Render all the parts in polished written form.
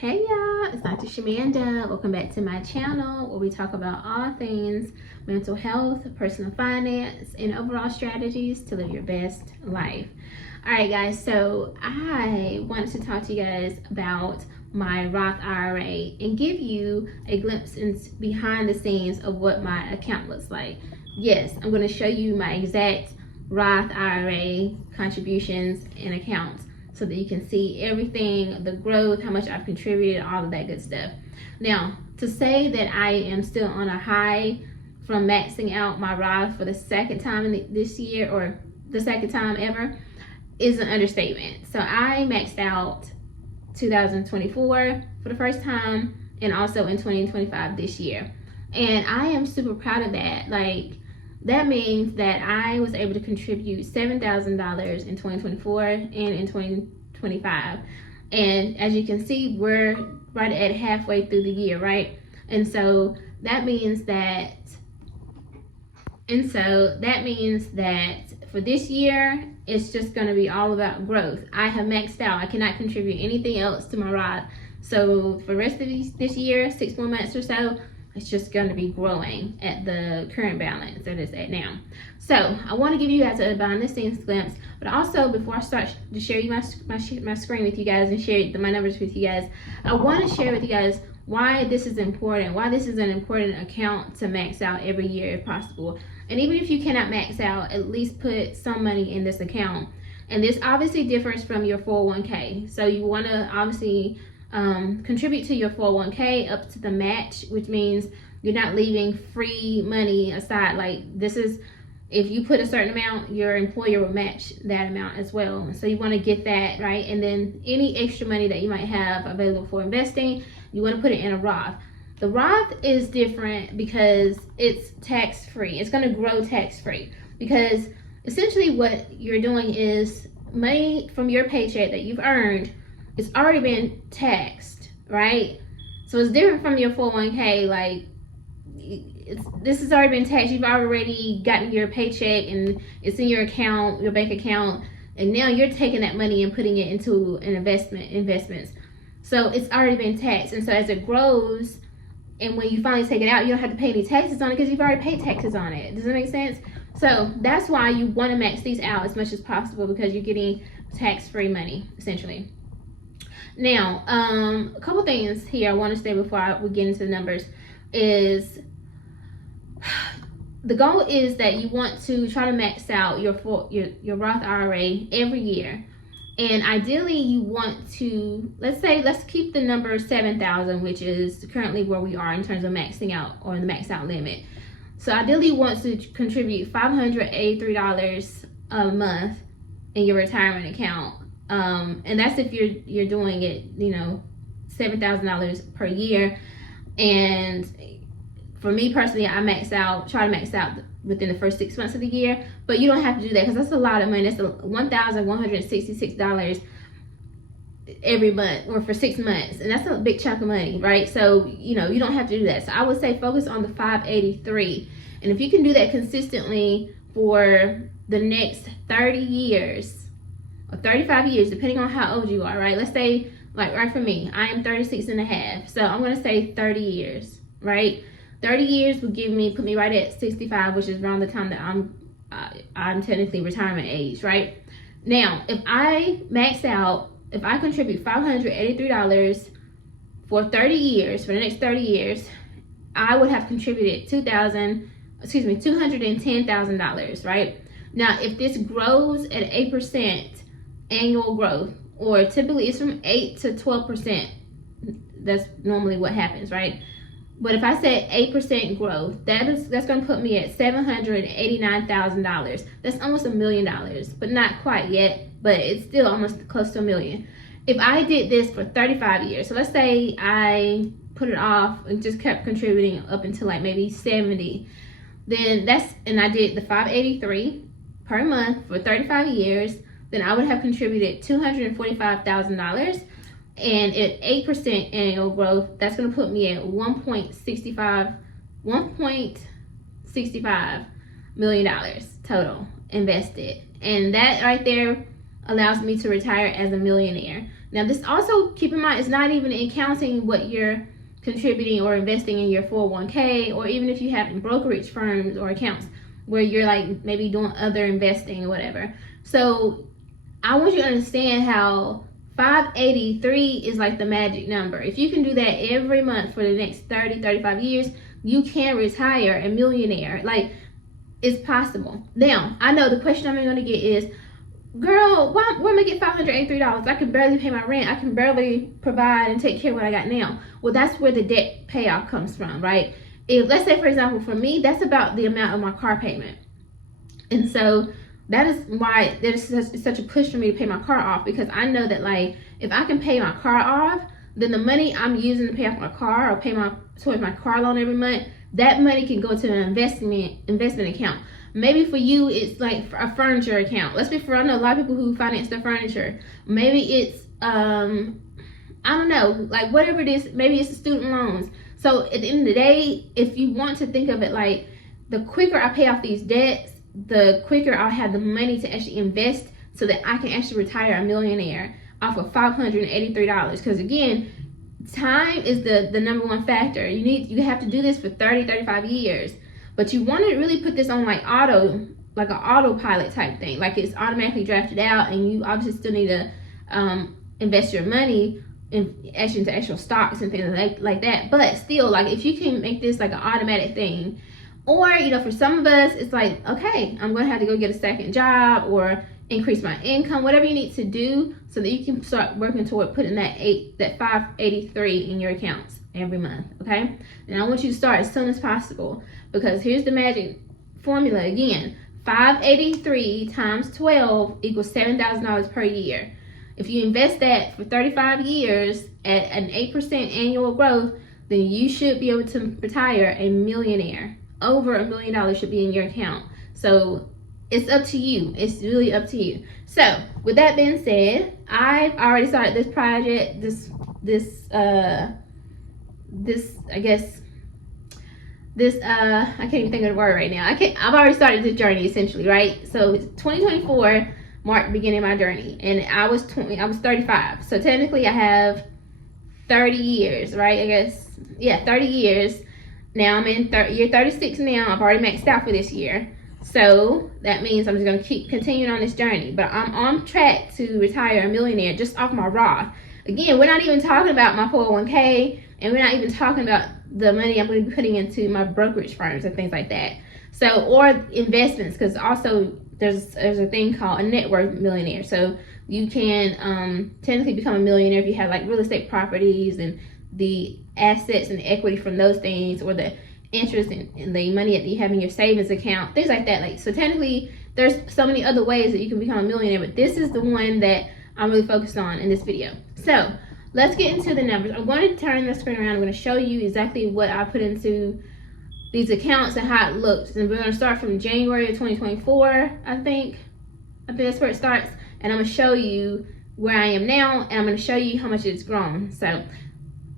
Hey y'all, it's Dr. Shamanda. Welcome back to my channel where we talk about all things mental health, personal finance, and overall strategies to live your best life. Alright guys, so I wanted to talk to you guys about my Roth IRA and give you a glimpse behind the scenes of what my account looks like. Yes, I'm going to show you my exact Roth IRA contributions and accounts, so that you can see everything, the growth, how much I've contributed, all of that good stuff. Now, to say that I am still on a high from maxing out my Roth for the second time this year, or the second time ever, is an understatement. So I maxed out 2024 for the first time, and also in 2025 this year. And I am super proud of that. Like, that means that I was able to contribute $7,000 in 2024 and in 2025. And as you can see, we're right at halfway through the year, right? And so that means that for this year, it's just going to be all about growth. I have maxed out. I cannot contribute anything else to my Roth. So for the rest of this year, 6 more months or so, it's just going to be growing at the current balance that it's at now. So I want to give you guys a behind the scenes glimpse, but also before I start to share my screen with you guys and share my numbers with you guys, I want to share with you guys why this is important, why this is an important account to max out every year if possible. And even if you cannot max out, at least put some money in this account. And this obviously differs from your 401k. So you want to obviously contribute to your 401k up to the match, which means you're not leaving free money aside. Like, this is, if you put a certain amount, your employer will match that amount as well. So you want to get that right. And then any extra money that you might have available for investing, you want to put it in a Roth. The Roth is different because it's tax-free. It's going to grow tax-free, because essentially what you're doing is money from your paycheck that you've earned, it's already been taxed, right? So it's different from your 401k. Like, this has already been taxed. You've already gotten your paycheck and it's in your account, your bank account, and now you're taking that money and putting it into an investments. So it's already been taxed. And so as it grows, and when you finally take it out, you don't have to pay any taxes on it because you've already paid taxes on it. Does that make sense? So that's why you want to max these out as much as possible, because you're getting tax-free money, essentially. Now, a couple things here I want to say before we get into the numbers is the goal is that you want to try to max out your Roth IRA every year. And ideally you want to, let's keep the number 7,000, which is currently where we are in terms of maxing out, or the max out limit. So ideally you want to contribute $583 a month in your retirement account. And that's if you're doing it, $7,000 per year. And for me personally, I try to max out within the first 6 months of the year, but you don't have to do that, because that's a lot of money. That's $1,166 every month, or for 6 months, and that's a big chunk of money, right? So you don't have to do that. So I would say focus on the 583, and if you can do that consistently for the next 30 years or 35 years, depending on how old you are, right? Let's say, like, right, for me, I am 36 and a half, so I'm going to say 30 years, right? 30 years would put me right at 65, which is around the time that I'm technically retirement age, right? Now, if I contribute $583 for 30 years, for the next 30 years, I would have contributed $210,000, right? Now, if this grows at 8% annual growth, or typically it's from 8 to 12%, that's normally what happens, right? But if I said 8% growth, that's going to put me at $789,000. That's almost $1 million, but not quite yet, but it's still almost close to $1 million. If I did this for 35 years, so let's say I put it off and just kept contributing up until like maybe 70, then and I did the 583 per month for 35 years, then I would have contributed $245,000. And at 8% annual growth, that's going to put me at $1.65 million total invested. And that right there allows me to retire as a millionaire. Now this also, keep in mind, it's not even accounting what you're contributing or investing in your 401k, or even if you have brokerage firms or accounts where you're like maybe doing other investing or whatever. So I want you to understand how 583 is like the magic number. If you can do that every month for the next 30, 35 years, you can retire a millionaire. Like, it's possible. Now, I know the question I'm going to get is, girl, where am I get $583? I can barely pay my rent. I can barely provide and take care of what I got now. Well, that's where the debt payoff comes from, right? If, let's say, for example, for me, that's about the amount of my car payment. And so that is why there's such a push for me to pay my car off, because I know that, like, if I can pay my car off, then the money I'm using to pay off my car or pay towards my car loan every month, that money can go to an investment account. Maybe for you, it's like a furniture account. Let's be fair, I know a lot of people who finance their furniture. Maybe it's, I don't know, like whatever it is, maybe it's student loans. So at the end of the day, if you want to think of it like, the quicker I pay off these debts, the quicker I'll have the money to actually invest so that I can actually retire a millionaire off of $583. Because again, time is the number one factor. You have to do this for 30, 35 years. But you want to really put this on like an autopilot type thing. Like it's automatically drafted out, and you obviously still need to invest your money into actual stocks and things like that. But still, like if you can make this like an automatic thing, or, you know, for some of us, it's like, okay, I'm going to have to go get a second job or increase my income, whatever you need to do so that you can start working toward putting that 583 in your accounts every month, okay? And I want you to start as soon as possible, because here's the magic formula again. 583 times 12 equals $7,000 per year. If you invest that for 35 years at an 8% annual growth, then you should be able to retire a millionaire. Over $1 million should be in your account. So it's up to you. It's really up to you. So with that being said, I've already started this project, I can't even think of the word right now. I've already started this journey essentially, right? So 2024 marked the beginning of my journey, and I was 35. So technically I have 30 years, right? I guess, yeah, 30 years. Now I'm in year 36 now. I've already maxed out for this year. So that means I'm just going to keep continuing on this journey. But I'm on track to retire a millionaire just off my Roth. Again, we're not even talking about my 401k, and we're not even talking about the money I'm going to be putting into my brokerage firms and things like that. So, or investments, because also there's a thing called a net worth millionaire. So you can technically become a millionaire if you have like real estate properties and the assets and equity from those things, or the interest in the money that you have in your savings account, things like that. Like, so technically there's so many other ways that you can become a millionaire, but this is the one that I'm really focused on in this video. So let's get into the numbers. I'm going to turn the screen around. I'm going to show you exactly what I put into these accounts and how it looks. And we're going to start from January of 2024. I think that's where it starts, and I'm going to show you where I am now, and I'm going to show you how much it's grown. So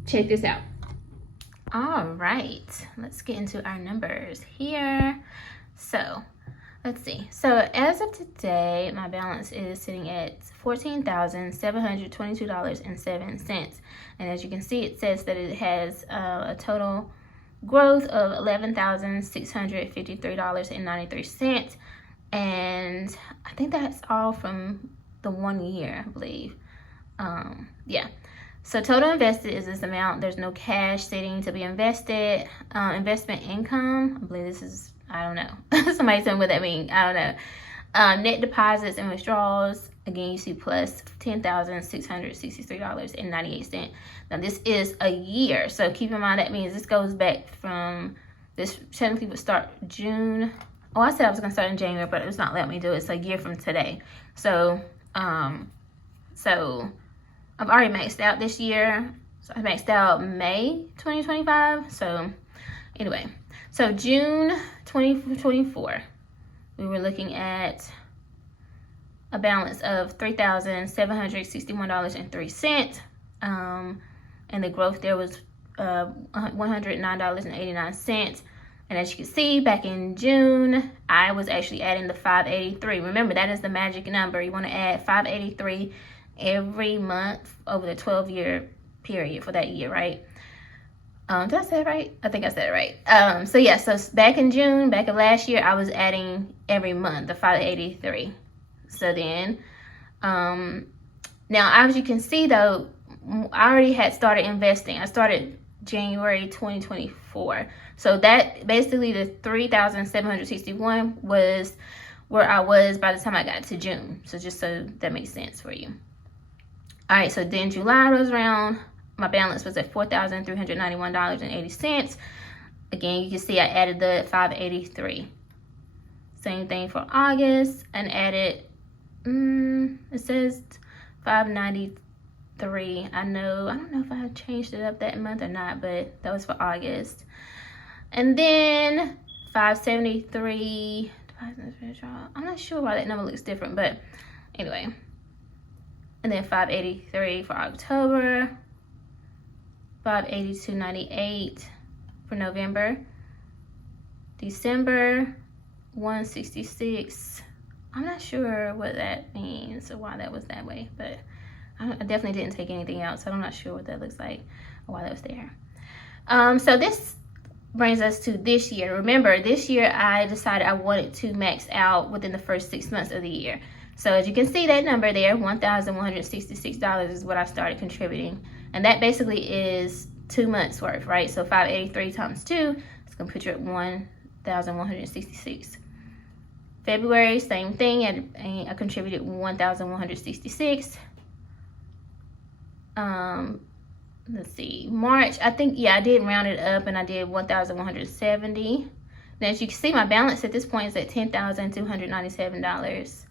check this out. All right, let's get into our numbers here. So let's see. So as of today, my balance is sitting at $14,722.07. And as you can see, it says that it has a total growth of $11,653.93. And I think that's all from the 1 year, I believe. Yeah. So total invested is this amount. There's no cash sitting to be invested. Investment income, I believe this is, I don't know. Somebody tell me what that means. I don't know. Net deposits and withdrawals, again, you see plus $10,663.98. Now this is a year, so keep in mind that means this goes back from, this technically would start June. Oh, I said I was gonna start in January, but it's not letting me do it. It's a year from today. So I've already maxed out this year. So I maxed out May 2025. So anyway, so June 2024, we were looking at a balance of $3,761.03. And the growth there was $109.89. And as you can see, back in June, I was actually adding the 583. Remember, that is the magic number. You want to add 583 every month over the 12-year period for that year, right? Did I say it right? I think I said it right. So yeah, so back in June, back of last year, I was adding every month the 583. So then, now as you can see though, I already had started investing. I started January 2024. So that basically the 3,761 was where I was by the time I got to June. So just so that makes sense for you. All right, so then July rolls around. My balance was at $4,391.80. Again, you can see I added the 583. Same thing for August and added, it says 593. I don't know if I changed it up that month or not, but that was for August. And then 573, I'm not sure why that number looks different, but anyway. And then 583 for October, 582.98 for November, December, 166. I'm not sure what that means or why that was that way, but I definitely didn't take anything out, so I'm not sure what that looks like or why that was there. So this brings us to this year. Remember, this year I decided I wanted to max out within the first 6 months of the year. So as you can see, that number there, $1,166 is what I started contributing. And that basically is 2 months worth, right? So 583 times 2, it's gonna put you at 1,166. February, same thing, I contributed 1,166. Let's see, March, I think, yeah, I did round it up and I did 1,170. Now, as you can see, my balance at this point is at $10,297.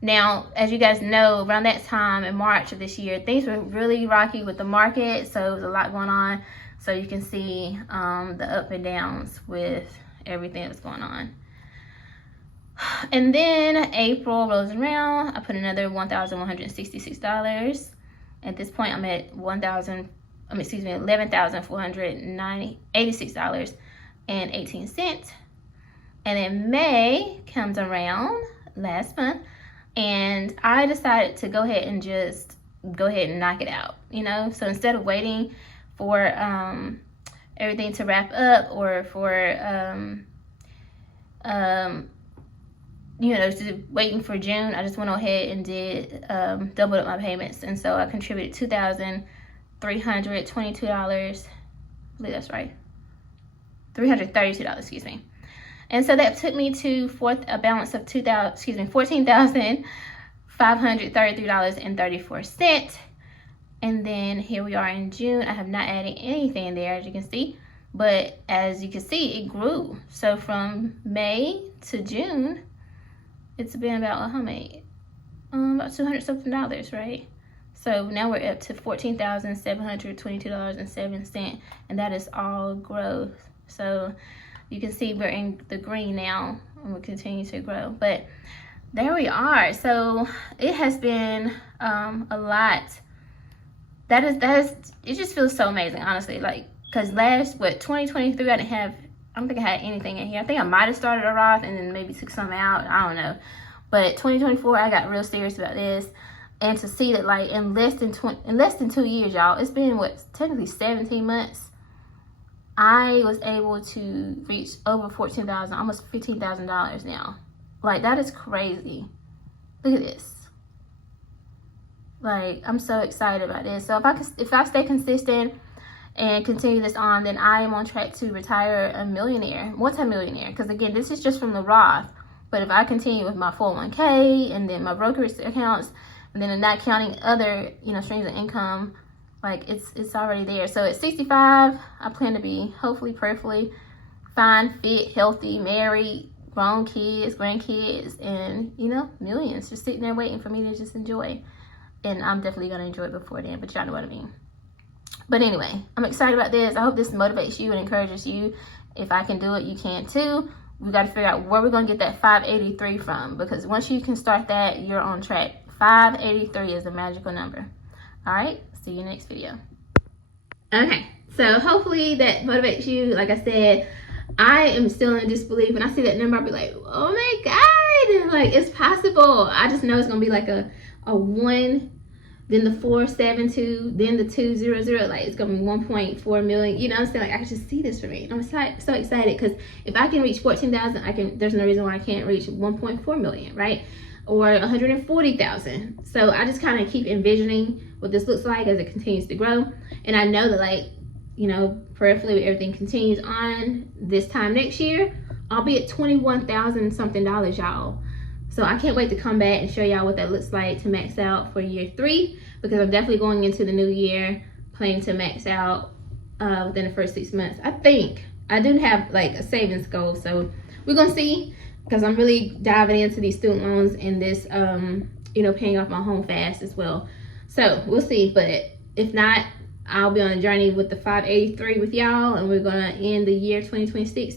Now, as you guys know, around that time in March of this year, things were really rocky with the market, so there was a lot going on. So you can see the up and downs with everything that's going on. And then April rolls around, I put another $1,166. At this point, I'm at $11,486.18. And then May comes around last month, and I decided to go ahead and knock it out, you know? So instead of waiting for everything to wrap up or for waiting for June, I just went ahead and did doubled up my payments. And so I contributed $2,322. I believe that's right. $332, excuse me. And so that took me to a balance of $14,533.34. And then here we are in June. I have not added anything there, as you can see. But as you can see, it grew. So from May to June, it's been about how many? About $200 something, right? So now we're up to $14,722.07, and that is all growth. So you can see we're in the green now, and we'll continue to grow. But there we are. So it has been a lot. That is it just feels so amazing, honestly. Like, because 2023, I don't think I had anything in here. I think I might have started a Roth and then maybe took some out. I don't know. But 2024, I got real serious about this. And to see that, like, in less than 2 years, y'all, it's been, technically 17 months. I was able to reach over $14,000, almost $15,000 now. Like, that is crazy. Look at this. Like, I'm so excited about this. So if I stay consistent and continue this on, then I am on track to retire a multi-millionaire. Because again, this is just from the Roth. But if I continue with my 401k and then my brokerage accounts, and then not counting other, streams of income, like it's already there. So at 65, I plan to be hopefully, prayerfully fine, fit, healthy, married, grown kids, grandkids, and millions just sitting there waiting for me to just enjoy. And I'm definitely gonna enjoy it before then, but y'all know what I mean. But anyway, I'm excited about this. I hope this motivates you and encourages you. If I can do it, you can too. We got to figure out where we're going to get that 583 from, because once you can start that, you're on track. 583 is a magical number. All right, see you next video. Okay, so hopefully that motivates you. Like I said, I am still in disbelief. When I see that number, I'll be like, oh my God, like it's possible. I just know it's gonna be like a 1, then the 472, then the 200, like it's gonna be 1.4 million. You know what I'm saying? Like I can just see this for me. And I'm so excited because if I can reach 14,000, there's no reason why I can't reach 1.4 million, right? Or 140,000. So I just kind of keep envisioning what this looks like as it continues to grow. And I know that, like, you know, prayerfully everything continues on this time next year, I'll be at $21,000 something, y'all. So I can't wait to come back and show y'all what that looks like to max out for year 3, because I'm definitely going into the new year planning to max out within the first 6 months. I think I do have like a savings goal, so we're gonna see, because I'm really diving into these student loans and this you know, paying off my home fast as well. So we'll see, but if not, I'll be on a journey with the 583 with y'all, and we're gonna end the year 2026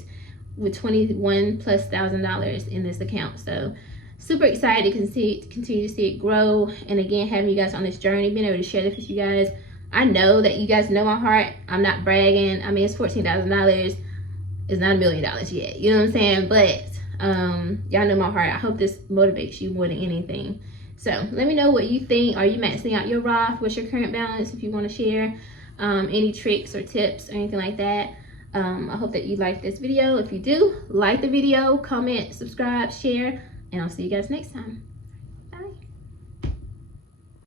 with $21,000+ in this account. So super excited to continue to see it grow, and again, having you guys on this journey, being able to share this with you guys. I know that you guys know my heart. I'm not bragging. I mean, it's $14,000. It's not $1 million yet. You know what I'm saying? But y'all know my heart. I hope this motivates you more than anything. So let me know what you think. Are you maxing out your Roth? What's your current balance? If you want to share any tricks or tips or anything like that. I hope that you like this video. If you do, like the video, comment, subscribe, share, and I'll see you guys next time.